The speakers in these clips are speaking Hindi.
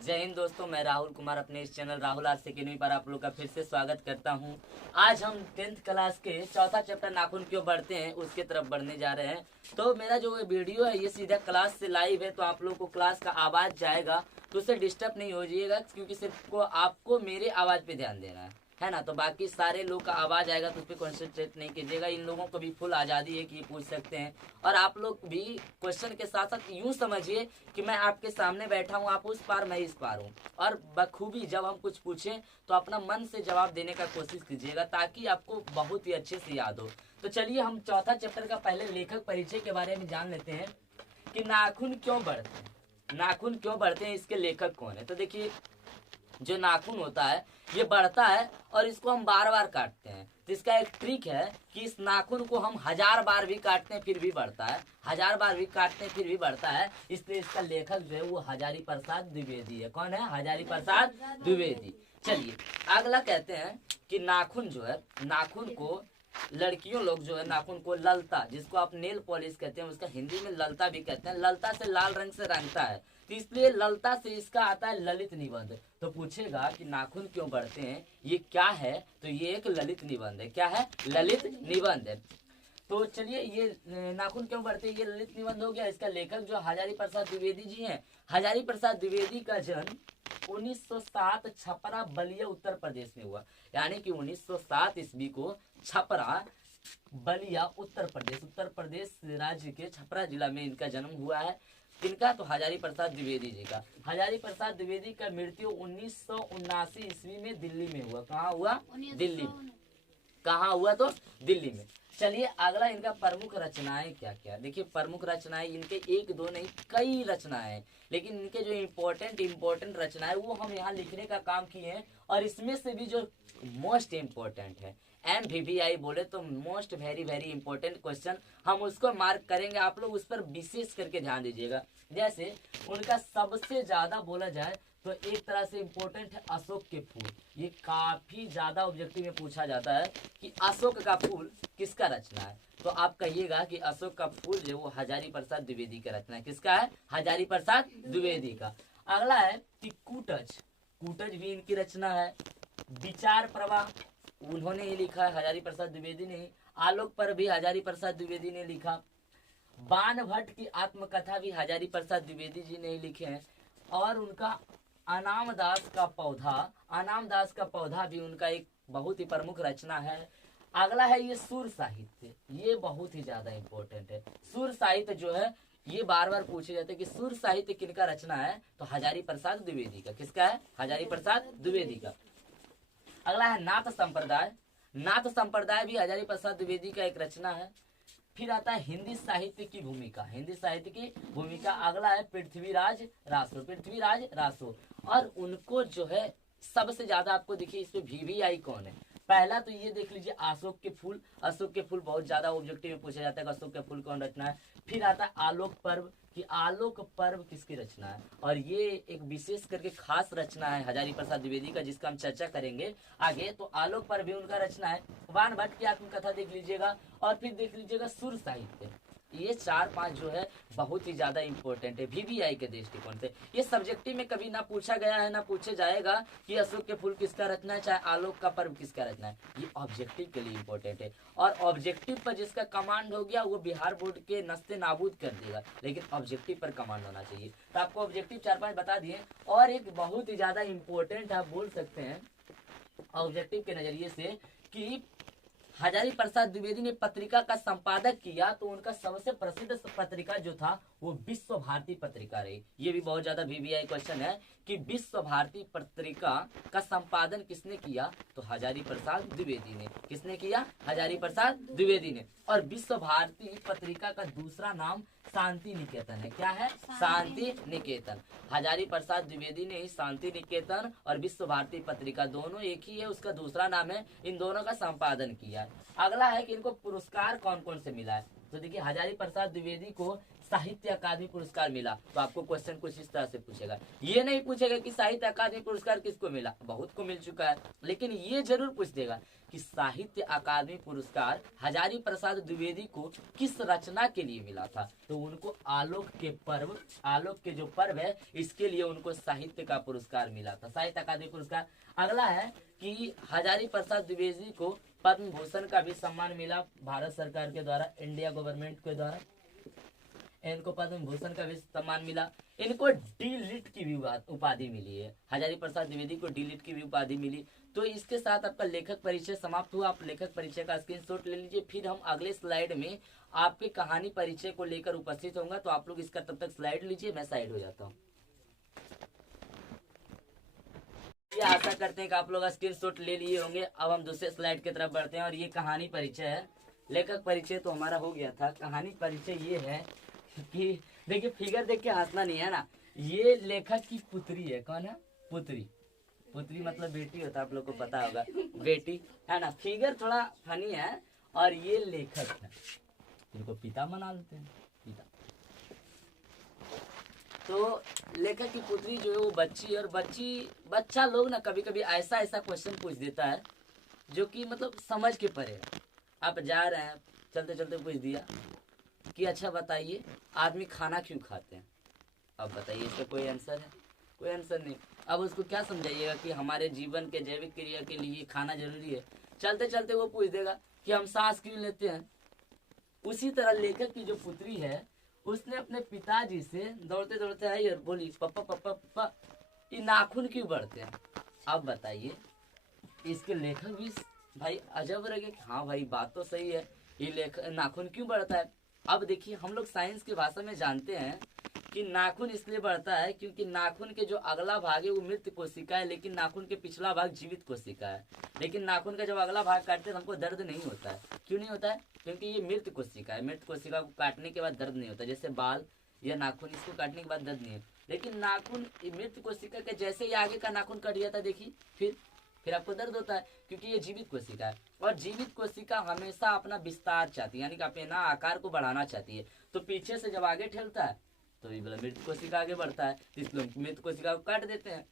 जय हिंद दोस्तों, मैं राहुल कुमार अपने इस चैनल राहुल आज सेकेंडवी पर आप लोग का फिर से स्वागत करता हूं। आज हम 10th क्लास के चौथा चैप्टर नाखून क्यों बढ़ते हैं उसके तरफ बढ़ने जा रहे हैं। तो मेरा जो ये वीडियो है ये सीधा क्लास से लाइव है, तो आप लोग को क्लास का आवाज जाएगा तो उससे डिस्टर्ब नहीं हो जाइएगा, क्योंकि सिर्फ आपको मेरे आवाज पे ध्यान देना है ना। तो बाकी सारे लोग का आवाज आएगा तो उस पर कॉन्सेंट्रेट नहीं कीजिएगा। इन लोगों को भी फुल आज़ादी है कि ये पूछ सकते हैं, और आप लोग भी क्वेश्चन के साथ साथ यूं समझिए कि मैं आपके सामने बैठा हूं, आप उस पार मैं इस पार हूं, और बखूबी जब हम कुछ पूछें तो अपना मन से जवाब देने का कोशिश कीजिएगा ताकि आपको बहुत ही अच्छे से याद हो। तो चलिए हम चौथा चैप्टर का पहले लेखक परिचय के बारे में जान लेते हैं कि नाखून क्यों बढ़ते हैं। नाखून क्यों बढ़ते हैं, इसके लेखक कौन है। तो देखिए, जो नाखून होता है ये बढ़ता है और इसको हम बार बार काटते हैं। तो इसका एक ट्रिक है कि इस नाखून को हम 1000 बार भी काटते हैं फिर भी बढ़ता है, 1000 बार भी काटते हैं फिर भी बढ़ता है। इसलिए इसका लेखक जो है वो हजारी प्रसाद द्विवेदी है। कौन है? हजारी प्रसाद द्विवेदी। चलिए अगला कहते हैं कि नाखून जो है, नाखून को लड़कियों लोग जो है नाखून को ललता, जिसको आप नेल पॉलिश कहते हैं, उसका हिंदी में ललता भी कहते हैं। ललता से लाल रंग से रंगता है, तो इसलिए ललता से इसका आता है ललित निबंध। तो पूछेगा कि नाखून क्यों बढ़ते हैं, ये क्या है, तो ये एक ललित निबंध है। क्या है? ललित निबंध है। तो चलिए, ये नाखून क्यों बढ़ते हैं, ये ललित निबंध हो गया। इसका लेखक जो हजारी प्रसाद द्विवेदी जी हैं। हजारी प्रसाद द्विवेदी का जन्म 1907 छपरा बलिया उत्तर प्रदेश में हुआ। यानी कि 1907 ईस्वी को छपरा बलिया उत्तर प्रदेश राज्य के छपरा जिला में इनका जन्म हुआ है। इनका तो हजारी प्रसाद द्विवेदी जी का। हजारी प्रसाद द्विवेदी का मृत्यु 1979 ईस्वी में दिल्ली में हुआ। कहाँ हुआ? दिल्ली में। कहाँ हुआ? तो दिल्ली में। चलिए अगला, इनका प्रमुख रचनाएं क्या क्या। देखिए प्रमुख रचनाएं इनके एक दो नहीं कई रचनाएं हैं, लेकिन इनके जो इम्पोर्टेंट रचनाएं वो हम यहाँ लिखने का काम किए हैं। और इसमें से भी जो मोस्ट इम्पोर्टेंट है, MVVI बोले तो मोस्ट वेरी इंपॉर्टेंट क्वेश्चन, हम उसको मार्क करेंगे। आप लोग उस पर विशेष करके ध्यान दीजिएगा। जैसे उनका सबसे ज्यादा बोला जाए तो एक तरह से इम्पोर्टेंट है अशोक के फूल। ये काफी ज्यादा ऑब्जेक्टिव में पूछा जाता है कि अशोक का फूल किसका रचना है। तो आप कहिएगा कि अशोक का फूल जो वो हजारी प्रसाद द्विवेदी का रचना है। किसका है? हजारी प्रसाद द्विवेदी का। अगला है कि कूटज। कूटज भी इनकी रचना है। विचार प्रवाह उन्होंने ही लिखा है, हजारी प्रसाद द्विवेदी ने ही। आलोक पर भी हजारी प्रसाद द्विवेदी ने लिखा। बाण भट्ट की आत्मकथा भी हजारी प्रसाद द्विवेदी जी ने ही लिखे हैं। और उनका अनाम दास का पौधा भी उनका एक बहुत ही प्रमुख रचना है। अगला है ये सुर साहित्य, ये बहुत ही ज्यादा इंपॉर्टेंट है। सुर साहित्य जो है ये बार बार पूछे जाते हैं कि सुर साहित्य किनका रचना है, तो हजारी प्रसाद द्विवेदी का। किसका है? हजारी प्रसाद द्विवेदी का। अगला है नाथ संप्रदाय। नाथ संप्रदाय भी हजारी प्रसाद द्विवेदी का एक रचना है। फिर आता है हिंदी साहित्य की भूमिका। हिंदी साहित्य की भूमिका। अगला है पृथ्वीराज रासो। पृथ्वीराज रासो, और उनको जो है सबसे ज्यादा आपको देखिए इसमें VVI कौन है। पहला तो ये देख लीजिए अशोक के फूल। अशोक के फूल बहुत ज्यादा ऑब्जेक्टिव में पूछा जाता है कि अशोक के फूल कौन रचना है। फिर आता है आलोक पर्व, कि आलोक पर्व किसकी रचना है, और ये एक विशेष करके खास रचना है हजारी प्रसाद द्विवेदी का, जिसका हम चर्चा करेंगे आगे। तो आलोक पर्व भी उनका रचना है। बाण भट्ट की आत्मकथा देख लीजिएगा, और फिर देख लीजिएगा सुर साहित्य। ये 4-5 जो है बहुत ही ज्यादा इंपॉर्टेंट है VVI के दृष्टिकोण से। ये सब्जेक्टिव में कभी ना पूछा गया है ना पूछे जाएगा कि अशोक के फूल किसका रचना है, चाहे आलोक का पर्व किसका रचना है। ये ऑब्जेक्टिव के लिए इंपॉर्टेंट है, और ऑब्जेक्टिव पर जिसका कमांड हो गया वो बिहार बोर्ड के नस्ते नाबूद कर देगा, लेकिन ऑब्जेक्टिव पर कमांड होना चाहिए। तो आपको ऑब्जेक्टिव 4-5 बता दिए। और एक बहुत ही ज्यादा इंपॉर्टेंट आप बोल सकते हैं ऑब्जेक्टिव के नजरिए से कि हजारी प्रसाद द्विवेदी ने पत्रिका का संपादक किया, तो उनका सबसे प्रसिद्ध पत्रिका जो था वो विश्व भारती पत्रिका रही। ये भी बहुत ज्यादा VVI क्वेश्चन है कि विश्व भारती पत्रिका का संपादन किसने किया, तो हजारी प्रसाद द्विवेदी ने। किसने किया? हजारी प्रसाद द्विवेदी ने। और विश्व भारती पत्रिका का दूसरा नाम शांति निकेतन है। क्या है? शांति निकेतन। हजारी प्रसाद द्विवेदी ने ही शांति निकेतन और विश्व भारती पत्रिका दोनों एक ही है, उसका दूसरा नाम है। इन दोनों का संपादन किया है। अगला है कि इनको पुरस्कार कौन कौन से मिला है। तो देखिए हजारी प्रसाद द्विवेदी को साहित्य अकादमी पुरस्कार मिला, तो आपको क्वेश्चन कुछ इस तरह से पूछेगा। ये नहीं पूछेगा कि साहित्य अकादमी पुरस्कार किसको मिला, बहुत को मिल चुका है, लेकिन ये जरूर पूछ देगा कि साहित्य अकादमी पुरस्कार हजारी प्रसाद द्विवेदी को किस रचना के लिए मिला था। तो उनको आलोक के जो पर्व है इसके लिए उनको साहित्य का पुरस्कार मिला था, साहित्य अकादमी पुरस्कार। अगला है कि हजारी प्रसाद द्विवेदी को पद्म भूषण का भी सम्मान मिला भारत सरकार के द्वारा, इंडिया गवर्नमेंट के द्वारा इनको पद्म भूषण का भी सम्मान मिला। इनको डी लिट की भी उपाधि मिली है, हजारी प्रसाद द्विवेदी को डी लिट की भी उपाधि मिली। तो इसके साथ आपका लेखक परिचय समाप्त हुआ। आप लेखक परिचय का स्क्रीनशॉट ले लीजिए, फिर हम अगले स्लाइड में आपके कहानी परिचय को लेकर उपस्थित होंगे। तो आप लोग इसका तब तक स्लाइड लीजिए, मैं साइड हो जाता हूँ। ये आशा करते हैं कि आप लोग स्क्रीनशॉट ले लिए होंगे। अब हम दूसरे स्लाइड की तरफ बढ़ते हैं और ये कहानी परिचय है। लेखक परिचय तो हमारा हो गया था, कहानी परिचय ये है कि देखिए फिगर देख के हंसना नहीं है ना, ये लेखक की पुत्री है। कौन है? पुत्री मतलब बेटी होता है, आप लोग को पता होगा, बेटी है ना। फिगर थोड़ा फनी है। और ये लेखक है, इनको पिता बना लेते हैं, पिता। तो लेखक की पुत्री जो है वो बच्ची, और बच्चा लोग ना कभी कभी ऐसा क्वेश्चन पूछ देता है जो कि मतलब समझ के परे है। आप जा रहे हैं, चलते चलते पूछ दिया कि अच्छा बताइए आदमी खाना क्यों खाते हैं। अब बताइए इसका कोई आंसर है? कोई आंसर नहीं। अब उसको क्या समझाइएगा कि हमारे जीवन के जैविक क्रिया के लिए खाना जरूरी है। चलते चलते वो पूछ देगा कि हम सांस क्यों लेते हैं। उसी तरह लेखक की जो पुत्री है उसने अपने पिताजी से दौड़ते दौड़ते आई और बोली, पापा पापा पापा ये नाखून क्यों बढ़ते हैं। अब बताइए, इसके लेखक भी भाई अजब लगे कि हाँ भाई बात तो सही है, ये नाखून क्यों बढ़ता है। अब देखिए हम लोग साइंस की भाषा में जानते हैं कि नाखून इसलिए बढ़ता है क्योंकि नाखून के जो अगला भाग है वो मृत कोशिका है, लेकिन नाखून के पिछला भाग जीवित कोशिका है। लेकिन नाखून का जब अगला भाग काटते हैं हमको दर्द नहीं होता है। क्यों नहीं होता है? क्योंकि ये मृत कोशिका है। मृत कोशिका को काटने के बाद दर्द नहीं होता, जैसे बाल या नाखून, इसको काटने के बाद दर्द नहीं है। लेकिन नाखून मृत कोशिका के जैसे ही आगे का नाखून कट जाता है, देखिए फिर आपको दर्द होता है, क्योंकि ये जीवित कोशिका है। और जीवित कोशिका हमेशा अपना विस्तार चाहती है, यानी कि अपने आकार को बढ़ाना चाहती है। तो पीछे से जब आगे ठेलता है तो ये मृत कोशिका आगे बढ़ता है, इसलिए मृत कोशिका को काट देते हैं।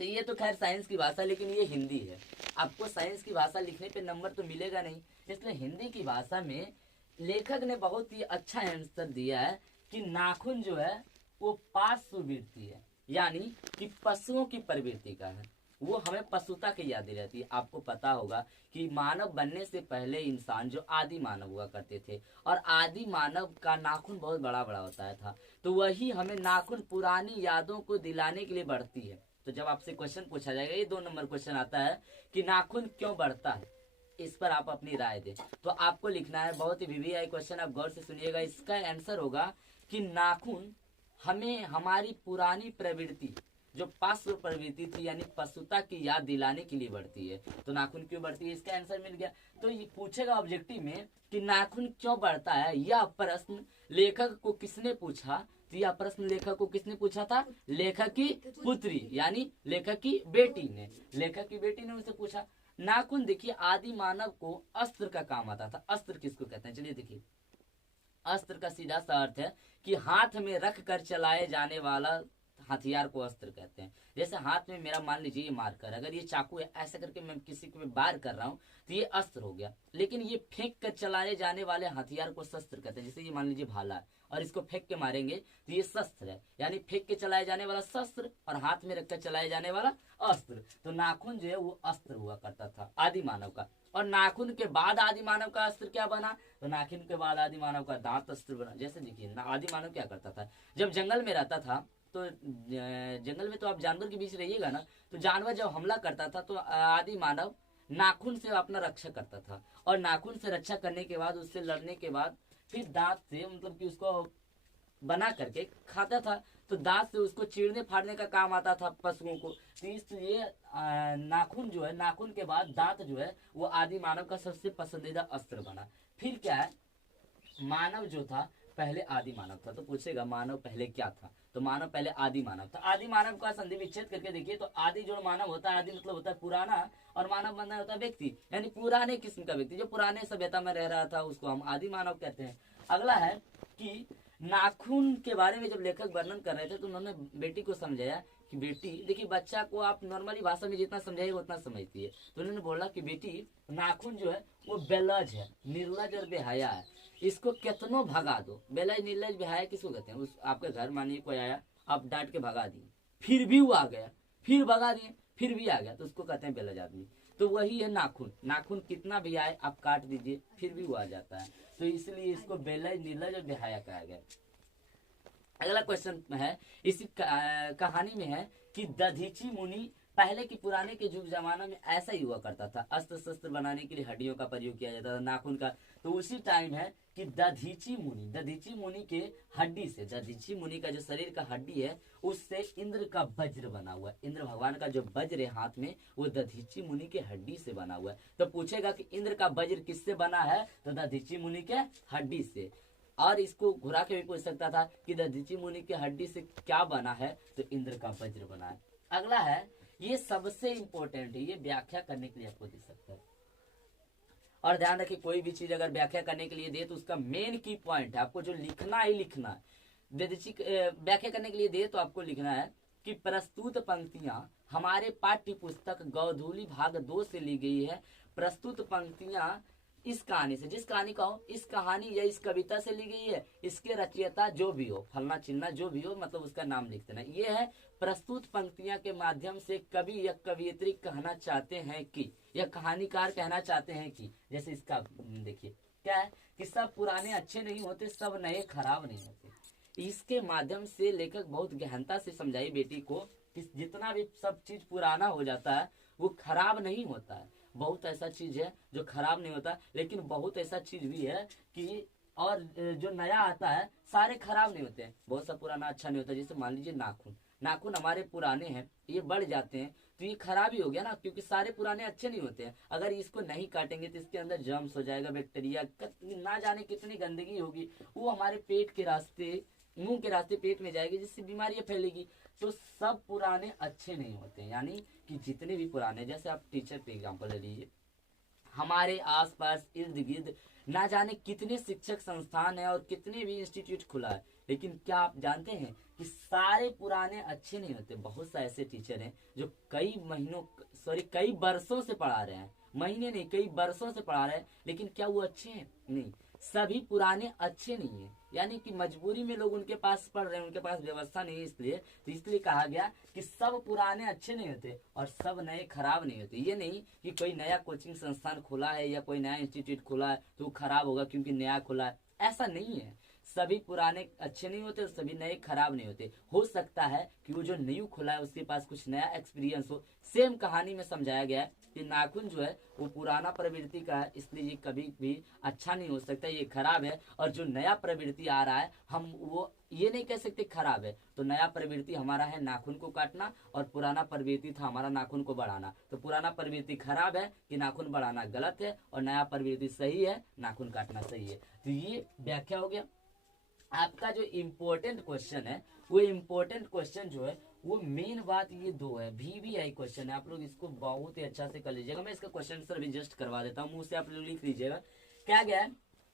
तो ये तो खैर साइंस की भाषा, लेकिन ये हिंदी है। आपको साइंस की भाषा लिखने पे नंबर तो मिलेगा नहीं, इसलिए हिंदी की भाषा में लेखक ने बहुत ही अच्छा आंसर दिया है कि नाखून जो है वो पार्श्ववृत्ति है, यानी कि पशुओं की प्रवृत्ति का है। वो हमें पशुता की याद रहती है। आपको पता होगा कि मानव बनने से पहले इंसान जो आदि मानव हुआ करते थे, और आदि मानव का नाखून बहुत बड़ा बड़ा होता था। तो वही हमें नाखून पुरानी यादों को दिलाने के लिए बढ़ती है। तो जब आपसे क्वेश्चन पूछा जाएगा, ये 2 नंबर क्वेश्चन आता है कि नाखून क्यों बढ़ता है, इस पर आप अपनी राय दें। तो आपको लिखना है, बहुत ही वीवीआई क्वेश्चन, आप गौर से सुनिएगा। इसका आंसर होगा कि नाखून हमें हमारी पुरानी प्रवृत्ति जो पार्श्व प्रवृत्ति थी, यानी पशुता की याद दिलाने के लिए बढ़ती है। तो नाखून क्यों बढ़ती है, इसका आंसर मिल गया। तो ये पूछेगा ऑब्जेक्टिव में कि नाखून क्यों बढ़ता है, यह प्रश्न लेखक को किसने पूछा। तो यह प्रश्न लेखक को किसने पूछा था? लेखक की पुत्री, यानी लेखक की बेटी ने। लेखक की बेटी ने उसे पूछा। नाखून देखिए आदि मानव को अस्त्र का काम आता था। अस्त्र किसको कहते हैं, चलिए देखिए। अस्त्र का सीधा सा अर्थ है कि हाथ में रख कर चलाए जाने वाला हथियार को अस्त्र कहते हैं। जैसे हाथ में मेरा मान लीजिए ये मार्कर, अगर ये चाकू है, ऐसा करके मैं किसी को वार कर रहा हूँ तो ये अस्त्र हो गया। लेकिन ये फेंक कर चलाए जाने वाले हथियार को शस्त्र कहते हैं। जैसे ये मान लीजिए भाला है और इसको फेंक के मारेंगे तो ये शस्त्र है, यानी फेंक के चलाए जाने वाला शस्त्र और हाथ में रखकर चलाए जाने वाला अस्त्र। तो नाखून जो है वो अस्त्र हुआ करता था आदि मानव का। और नाखून के बाद आदि मानव का अस्त्र क्या बना? तो नाखून के बाद आदि मानव का दांत अस्त्र बना। जैसे देखिए आदि मानव क्या करता था, जब जंगल में रहता था तो जंगल में तो आप जानवर के बीच रहिएगा ना, तो जानवर जब हमला करता था तो आदि मानव नाखून से अपना रक्षा करता था। और नाखून से रक्षा करने के बाद, उससे लड़ने के बाद फिर दांत से मतलब कि उसको बना करके खाता था। तो दांत से उसको चीरने फाड़ने का काम आता था पशुओं को। तो इसलिए नाखून जो है, नाखून के बाद दांत जो है वो आदि मानव का सबसे पसंदीदा अस्त्र बना। फिर क्या है, मानव जो था पहले आदि मानव था। तो पूछेगा मानव पहले क्या था, तो मानव पहले आदि मानव था। आदि मानव का संधि विच्छेद करके देखिए तो आदि जो मानव होता है, आदि मतलब होता है पुराना, और मानव मतलब होता है व्यक्ति, यानी पुराने किस्म का व्यक्ति जो पुराने सभ्यता में रह रहा था, उसको हम आदि मानव कहते हैं। अगला है कि नाखून के बारे में जब लेखक वर्णन कर रहे थे तो उन्होंने बेटी को समझाया कि बेटी देखिए, बच्चा को आप नॉर्मली भाषा में जितना समझाइए उतना समझती है। तो उन्होंने बोला कि बेटी नाखून जो है वो बेलज है, निर्लज और बेहया है, इसको कितनों भगा दो। बेलज निर्लज बेहया किसको कहते हैं? उस आपके घर मानिए कोई आया, आप डांट के भगा दिए, फिर भी वो आ गया, फिर भगा दिए, फिर भी आ गया, तो उसको कहते हैं बेलज आदमी। तो वही है नाखून। नाखून कितना भी आए आप काट दीजिए फिर भी वो आ जाता है, तो इसलिए इसको बेलज निर्लज और बेहया कहा गया। अगला क्वेश्चन है, इसी कहानी में है कि दधीची मुनि, पहले की पुराने के युग जमाना में ऐसा ही हुआ करता था, अस्त्र शस्त्र बनाने के लिए हड्डियों का प्रयोग किया जाता था, नाखून का। तो उसी टाइम है कि दधीची मुनि के हड्डी से, दधीची मुनि का जो शरीर का हड्डी है उससे इंद्र का वज्र बना हुआ है। इंद्र भगवान का जो वज्र है हाथ में वो दधीची मुनि के हड्डी से बना हुआ है। तो पूछेगा कि इंद्र का वज्र किससे बना है? तो दधीची मुनि के हड्डी से। और इसको घुरा के भी पूछ सकता था कि दधीची मुनि के हड्डी से क्या बना है? तो इंद्र का वज्र बना है। अगला है, ये सबसे इंपॉर्टेंट है, ये व्याख्या करने के लिए आपको दे सकता है। और ध्यान रखिए, कोई भी चीज अगर व्याख्या करने के लिए दे तो उसका मेन की पॉइंट है, आपको जो लिखना ही लिखना है। व्याख्या करने के लिए दे तो आपको लिखना है कि प्रस्तुत पंक्तियां हमारे पाठ्य पुस्तक गोधूली भाग 2 से ली गई है। प्रस्तुत पंक्तियां इस कहानी से, जिस कहानी का हो, इस कहानी या इस कविता से ली गई है। इसके रचयिता जो भी हो, फलना चिन्ना जो भी हो, मतलब उसका नाम लिख देना। ये है प्रस्तुत पंक्तियां के माध्यम से कवि या कवियत्री कहना चाहते हैं कि, या कहानीकार कहना चाहते हैं कि, जैसे इसका देखिए क्या है कि सब पुराने अच्छे नहीं होते, सब नए खराब नहीं होते। इसके माध्यम से लेखक बहुत गहनता से समझाई बेटी को कि जितना भी सब चीज पुराना हो जाता है वो खराब नहीं होता है। बहुत ऐसा चीज है जो खराब नहीं होता, लेकिन बहुत ऐसा चीज भी है कि और जो नया आता है सारे खराब नहीं होते हैं। बहुत सा पुराना अच्छा नहीं होता। जैसे मान लीजिए नाखून हमारे पुराने हैं, ये बढ़ जाते हैं तो ये खराब ही हो गया ना, क्योंकि सारे पुराने अच्छे नहीं होते हैं। अगर इसको नहीं काटेंगे तो इसके अंदर जर्म्स हो जाएगा, बैक्टीरिया, ना जाने कितनी गंदगी होगी, वो हमारे पेट के रास्ते, मुंह के रास्ते पेट में जाएगी, जिससे बीमारियां फैलेगी। तो सब पुराने अच्छे नहीं होते, यानी कि जितने भी पुराने, जैसे आप टीचर पे एग्जांपल ले लीजिए, हमारे आसपास इर्द गिर्द ना जाने कितने शिक्षक संस्थान है और कितने भी इंस्टीट्यूट खुला है, लेकिन क्या आप जानते हैं कि सारे पुराने अच्छे नहीं होते। बहुत से ऐसे टीचर हैं जो कई वर्षों से पढ़ा रहे हैं, महीने नहीं कई वर्षों से पढ़ा रहे हैं, लेकिन क्या वो अच्छे हैं? नहीं, सभी पुराने अच्छे नहीं है। यानी कि मजबूरी में लोग उनके पास पढ़ रहे हैं, उनके पास व्यवस्था नहीं है, इसलिए कहा गया कि सब पुराने अच्छे नहीं होते और सब नए खराब नहीं होते। ये नहीं कि कोई नया कोचिंग संस्थान खुला है या कोई नया इंस्टीट्यूट खुला है तो वो खराब होगा क्योंकि नया खुला है, ऐसा नहीं है। सभी पुराने अच्छे नहीं होते और सभी नए खराब नहीं होते। हो सकता है कि वो जो न्यू खुला है उसके पास कुछ नया एक्सपीरियंस हो। सेम कहानी में समझाया गया है कि नाखून जो है वो पुराना प्रवृत्ति का है, इसलिए ये कभी भी अच्छा नहीं हो सकता, ये खराब है। और जो नया प्रवृत्ति आ रहा है हम वो ये नहीं कह सकते खराब है। तो नया प्रवृत्ति हमारा है नाखून को काटना और पुराना प्रवृत्ति था हमारा नाखून को बढ़ाना। तो पुराना प्रवृत्ति खराब है कि नाखून बढ़ाना गलत है, और नया प्रवृत्ति सही है, नाखून काटना सही है। तो ये व्याख्या हो गया। आपका जो इम्पोर्टेंट क्वेश्चन है वो इम्पोर्टेंट क्वेश्चन जो है वो मेन बात ये 2 है, VVI क्वेश्चन है। आप लोग इसको बहुत ही अच्छा से कर लीजिएगा। मैं इसका क्वेश्चन आंसर भी जस्ट करवा देता हूँ, मुंह से आप लोग लिख लीजिएगा। क्या गया है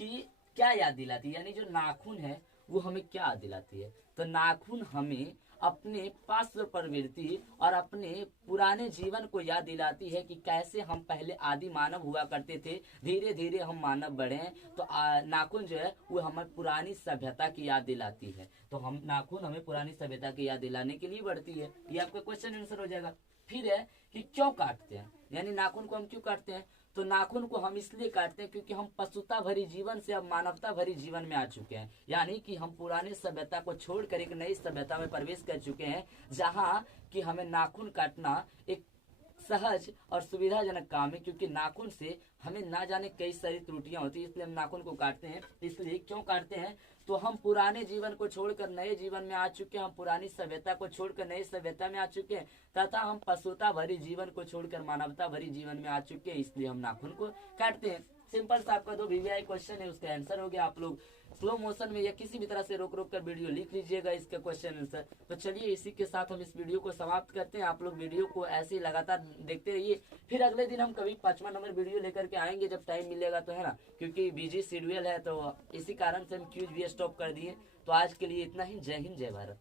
कि क्या याद दिलाती है, यानी जो नाखून है वो हमें क्या याद दिलाती है? तो नाखून हमें अपने पार्श्व प्रवृत्ति और अपने पुराने जीवन को याद दिलाती है कि कैसे हम पहले आदि मानव हुआ करते थे, धीरे धीरे हम मानव बढ़े हैं। तो नाखून जो है वो हमें पुरानी सभ्यता की याद दिलाती है। तो हम नाखून हमें पुरानी सभ्यता की याद दिलाने के लिए बढ़ती है। ये आपका क्वेश्चन आंसर हो जाएगा। फिर है कि क्यों काटते हैं, यानी नाखून को हम क्यों काटते हैं? तो नाखून को हम इसलिए काटते हैं क्योंकि हम पशुता भरी जीवन से अब मानवता भरी जीवन में आ चुके हैं। यानी कि हम पुराने सभ्यता को छोड़कर एक नई सभ्यता में प्रवेश कर चुके हैं, जहाँ कि हमें नाखून काटना एक सहज और सुविधाजनक काम है, क्योंकि नाखून से हमें ना जाने कई सारी त्रुटियां होती है, इसलिए हम नाखून को काटते हैं। इसलिए क्यों काटते हैं? तो हम पुराने जीवन को छोड़कर नए जीवन में आ चुके हैं, हम पुरानी सभ्यता को छोड़कर नई सभ्यता में आ चुके हैं, तथा हम पशुता भरी जीवन को छोड़कर मानवता भरी जीवन में आ चुके हैं, इसलिए हम नाखून को काटते हैं। सिंपल सा आपका 2 VVI क्वेश्चन है, उसका आंसर हो गया। आप लोग स्लो मोशन में या किसी भी तरह से रोक रोक कर वीडियो लिख लीजिएगा इसके क्वेश्चन आंसर। तो चलिए इसी के साथ हम इस वीडियो को समाप्त करते हैं। आप लोग वीडियो को ऐसे ही लगातार देखते रहिए, फिर अगले दिन हम कभी 5वां नंबर वीडियो लेकर के आएंगे जब टाइम मिलेगा, तो है ना, क्योंकि बिजी शेड्यूल है तो इसी कारण से हम क्यूज भी स्टॉप कर दिए। तो आज के लिए इतना ही। जय हिंद, जय भारत।